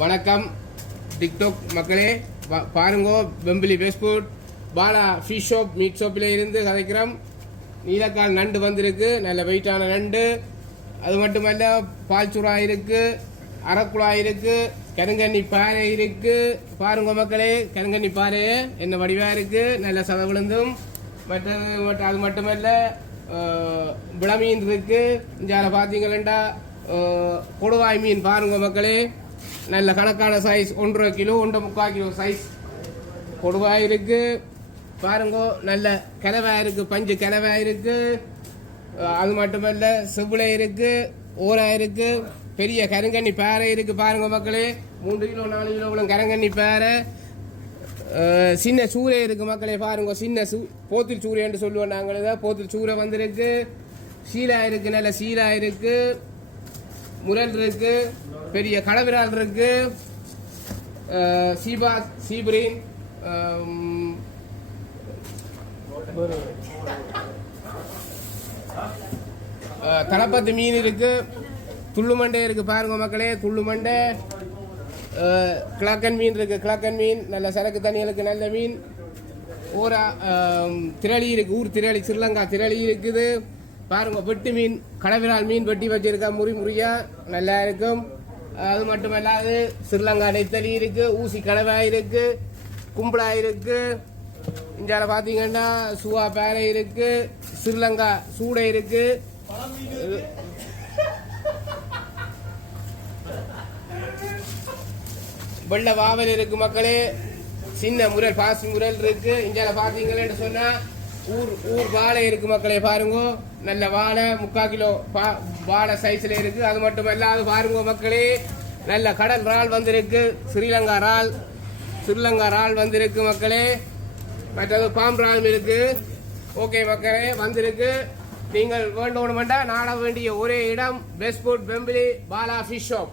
வணக்கம் டிக்டாக் மக்களே, பாருங்கோ வெம்பிலி பெஸ்ட்ஃபுட் பாலா ஃபிஷ் ஷாப் மீட் ஷாப்பில் இருந்து கதைக்கிறோம். நீலக்கால் நண்டு வந்திருக்கு, நல்ல வெயிட்டான நண்டு. அது மட்டுமல்ல பால்சுறா இருக்கு, அரக்குழா இருக்கு, கருங்கண்ணி பாறை இருக்கு. பாருங்க மக்களே, கருங்கண்ணி பாறை என்ன வடிவா இருக்கு, நல்ல சத விழுந்தும். அது மட்டுமல்ல விளமீன் இருக்கு. இங்கே பார்த்தீங்கன்னா கொடுவாய் மீன் பாருங்க மக்களே, நல்ல கணக்கான size 1.5 kilo 1.3 kilo size Koduvai இருக்கு. பாருங்க நல்ல கிளவாய் இருக்கு, பஞ்சு கிளவாய் இருக்கு. அது மட்டுமல்ல செவ்விளை இருக்கு, ஓரா இருக்கு, பெரிய கருங்கண்ணி பாறை இருக்கு. பாருங்க மக்களே, 3 கிலோ 4 கிலோ கருங்கண்ணி பாறை. சின்ன சூரை இருக்கு மக்களே, பாருங்க சின்ன போத்தில் சூரை என்று சொல்லுவோம் நாங்கள். போத்தில் சூரை வந்திருக்கு. சீலா இருக்கு, நல்ல சீலா இருக்கு, முரல் இருக்கு, பெரிய கடவிரால் இருக்கு, சீபா சீப்ரீன், தலப்பத்து மீன் இருக்கு, துள்ளுமண்டை இருக்கு. பாருங்க மக்களே, துள்ளுமண்டை. கிழக்கன் மீன் இருக்கு, கிழக்கன் மீன் நல்ல சரக்கு தண்ணிகளுக்கு நல்ல மீன். ஓரா திரளி இருக்கு, ஊர் திரளி, ஸ்ரீலங்கா திரளி இருக்குது. பாருங்க வெட்டு மீன், கடவிரால் மீன் வெட்டி வச்சிருக்கா முறியா, நல்லா இருக்கும். அது மட்டுமல்லாது ஸ்ரீலங்கா நெத்தலி இருக்கு, ஊசி கடவாய் இருக்கு, கும்பலா இருக்கு. இந்தியாவில் பார்த்தீங்கன்னா சுவா பேரை இருக்கு, ஸ்ரீலங்கா சூடை இருக்கு, வெள்ள வாவல் இருக்கு மக்களே, சின்ன முரல் பாசி முரல் இருக்கு. இந்தியாவில் பார்த்தீங்கன்னு சொன்னா ஊர் வாழை இருக்கு மக்களே. பாருங்க நல்ல வாழை 3/4 கிலோ வாழை சைஸ்ல இருக்கு. அது மட்டும் இல்லாது பாருங்க மக்களே, நல்ல கடல் இறால் வந்திருக்கு, ஸ்ரீலங்கா இறால் வந்திருக்கு மக்களே. மற்றது பாம்பு இறாலும் இருக்கு. ஓகே மக்களே, வந்திருக்கு. நீங்கள் வேண்டோணுமெண்டா நாட வேண்டிய ஒரே இடம் பெஸ்ட்ஃபுட் வெம்பிலி பாலா ஃபிஷ் ஷாப்.